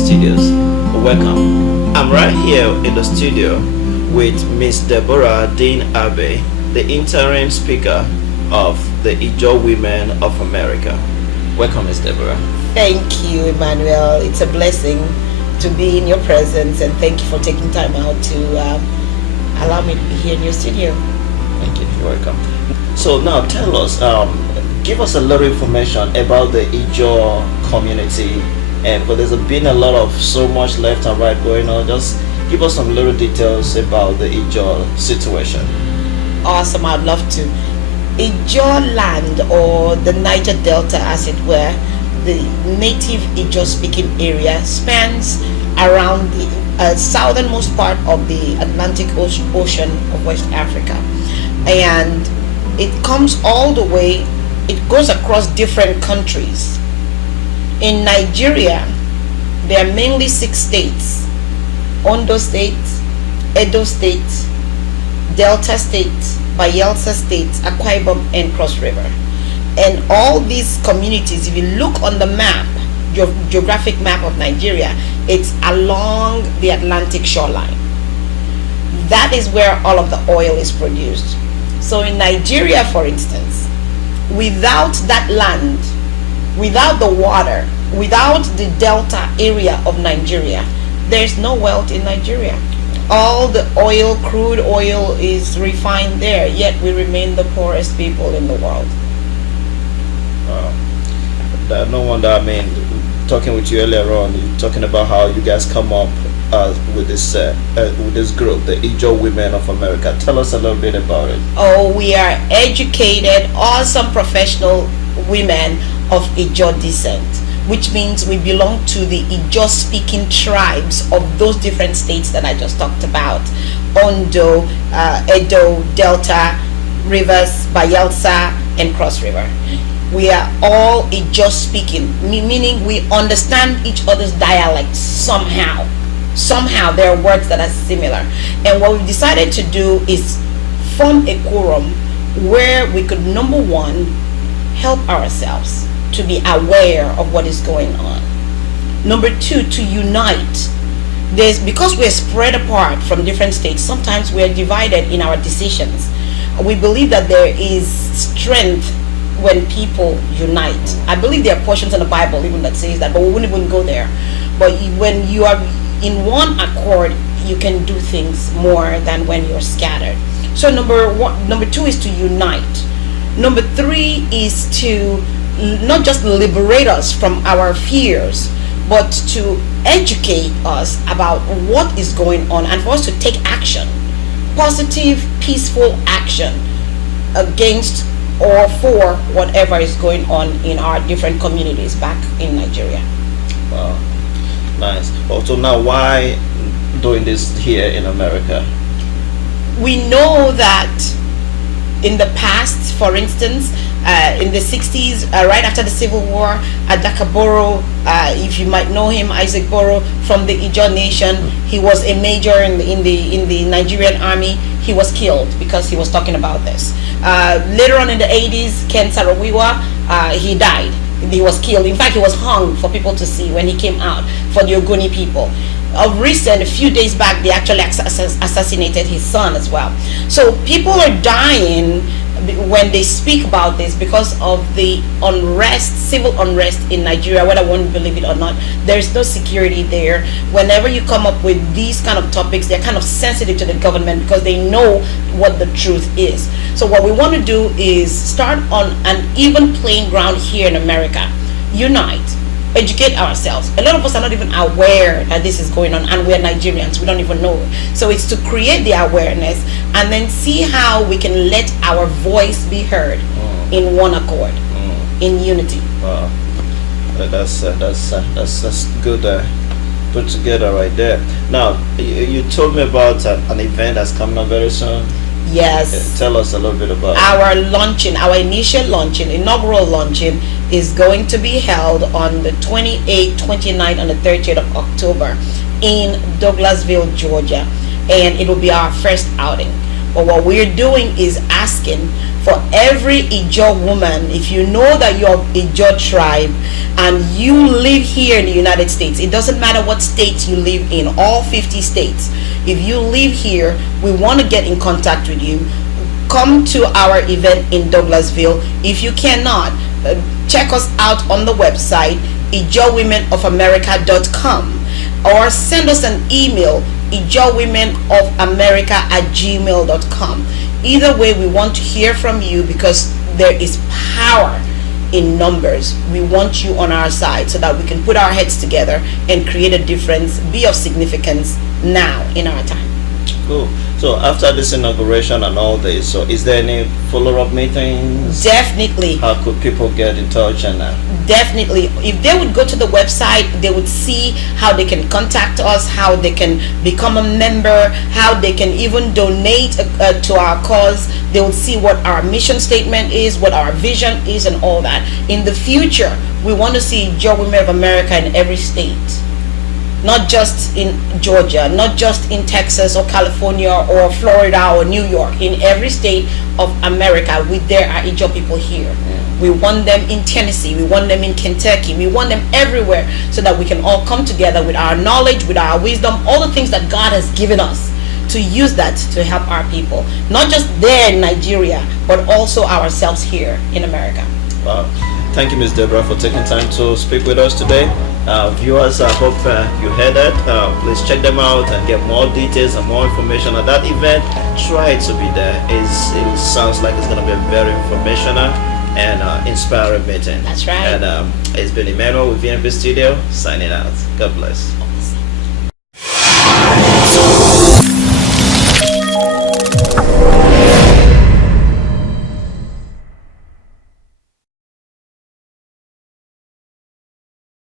Studios. Welcome. I'm right here in the studio with Miss Deborah Dean Abbey, the interim speaker of the Ijaw Women of America. Welcome, Miss Deborah. Thank you, Emmanuel. It's a blessing to be in your presence, and thank you for taking time out to allow me to be here in your studio. Thank you. You're welcome. So now tell us, give us a little information about the Ijaw community, and but there's been a lot of so much left and right going on. Just give us some little details about the Ijaw situation. Awesome, I'd love to. Ijaw land, or the Niger Delta as it were, the native Ijaw speaking area, spans around the southernmost part of the Atlantic Ocean of West Africa, and it comes all the way, it goes across different countries. In Nigeria, there are mainly 6 states: Ondo State, Edo State, Delta State, Bayelsa State, Akwa Ibom, and Cross River. And all these communities, if you look on the map, geographic map of Nigeria, it's along the Atlantic shoreline. That is where all of the oil is produced. So in Nigeria, for instance, without that land, without the water, without the delta area of Nigeria, there's no wealth in Nigeria. All the oil, crude oil, is refined there, yet we remain the poorest people in the world. No wonder, I mean, talking with you earlier on, you talking about how you guys come up with this group, the Ijaw Women of America. Tell us a little bit about it. Oh, we are educated, awesome professional women of Ijaw descent, which means we belong to the Ijaw speaking tribes of those different states that I just talked about: Ondo, Edo, Delta, Rivers, Bayelsa, and Cross River. We are all Ijaw speaking, meaning we understand each other's dialects somehow. Somehow there are words that are similar. And what we've decided to do is form a quorum where we could, number one, help ourselves to be aware of what is going on. Number two, to unite. Because we're spread apart from different states, sometimes we're divided in our decisions. We believe that there is strength when people unite. I believe there are portions in the Bible even that says that, but we wouldn't even go there. But when you are in one accord, you can do things more than when you're scattered. So number two is to unite. Number three is to not just liberate us from our fears, but to educate us about what is going on, and for us to take action, positive, peaceful action against or for whatever is going on in our different communities back in Nigeria. Wow, nice. Also, now why doing this here in America? We know that in the past, for instance, in the 60s, right after the Civil War, Adakaboro, if you might know him, Isaac Boro, from the Ijaw Nation, he was a major in the Nigerian army. He was killed because he was talking about this. Later on in the 80s, Ken Saro-Wiwa, he died. He was killed. In fact, he was hung for people to see when he came out for the Ogoni people. Of recent, a few days back, they actually assassinated his son as well. So people are dying when they speak about this because of the unrest, civil unrest in Nigeria, whether one believe it or not. There's no security there. Whenever you come up with these kind of topics, they're kind of sensitive to the government because they know what the truth is. So what we want to do is start on an even playing ground here in America. Unite, educate ourselves. A lot of us are not even aware that this is going on, and we're Nigerians, we don't even know. So it's to create the awareness and then see how we can let our voice be heard in one accord, in unity. Wow, that's good. Put together right there. Now, you told me about an event that's coming up very soon. Yes. Tell us a little bit about our launching. Our initial launching, inaugural launching, is going to be held on the 28th, 29th, and the 30th of October in Douglasville, Georgia, and it will be our first outing. But what we're doing is asking for every Ijaw woman, if you know that you're Ijaw tribe and you live here in the United States, it doesn't matter what state you live in, all 50 states. If you live here, we want to get in contact with you. Come to our event in Douglasville. If you cannot, check us out on the website ijawwomenofamerica.com, or send us an email, ijawwomenofamerica@gmail.com. Either way, we want to hear from you because there is power in numbers. We want you on our side so that we can put our heads together and create a difference, be of significance now in our time. Cool. So after this inauguration and all this, so is there any follow-up meetings? Definitely. How could people get in touch and Definitely. If they would go to the website, they would see how they can contact us, how they can become a member, how they can even donate to our cause. They would see what our mission statement is, what our vision is, and all that. In the future, we want to see Ijaw Women of America in every state. Not just in Georgia, not just in Texas or California or Florida or New York. In every state of America, there are Ijaw people here. We want them in Tennessee, we want them in Kentucky, we want them everywhere so that we can all come together with our knowledge, with our wisdom, all the things that God has given us, to use that to help our people. Not just there in Nigeria, but also ourselves here in America. Wow. Thank you, Ms. Deborah, for taking time to speak with us today. Viewers, I hope you heard that. Please check them out and get more details and more information at that event. Try to be there. It sounds like it's going to be a very informational and inspiring meeting. That's right. And it's been Emmanuel with VNB Studio signing out. God bless.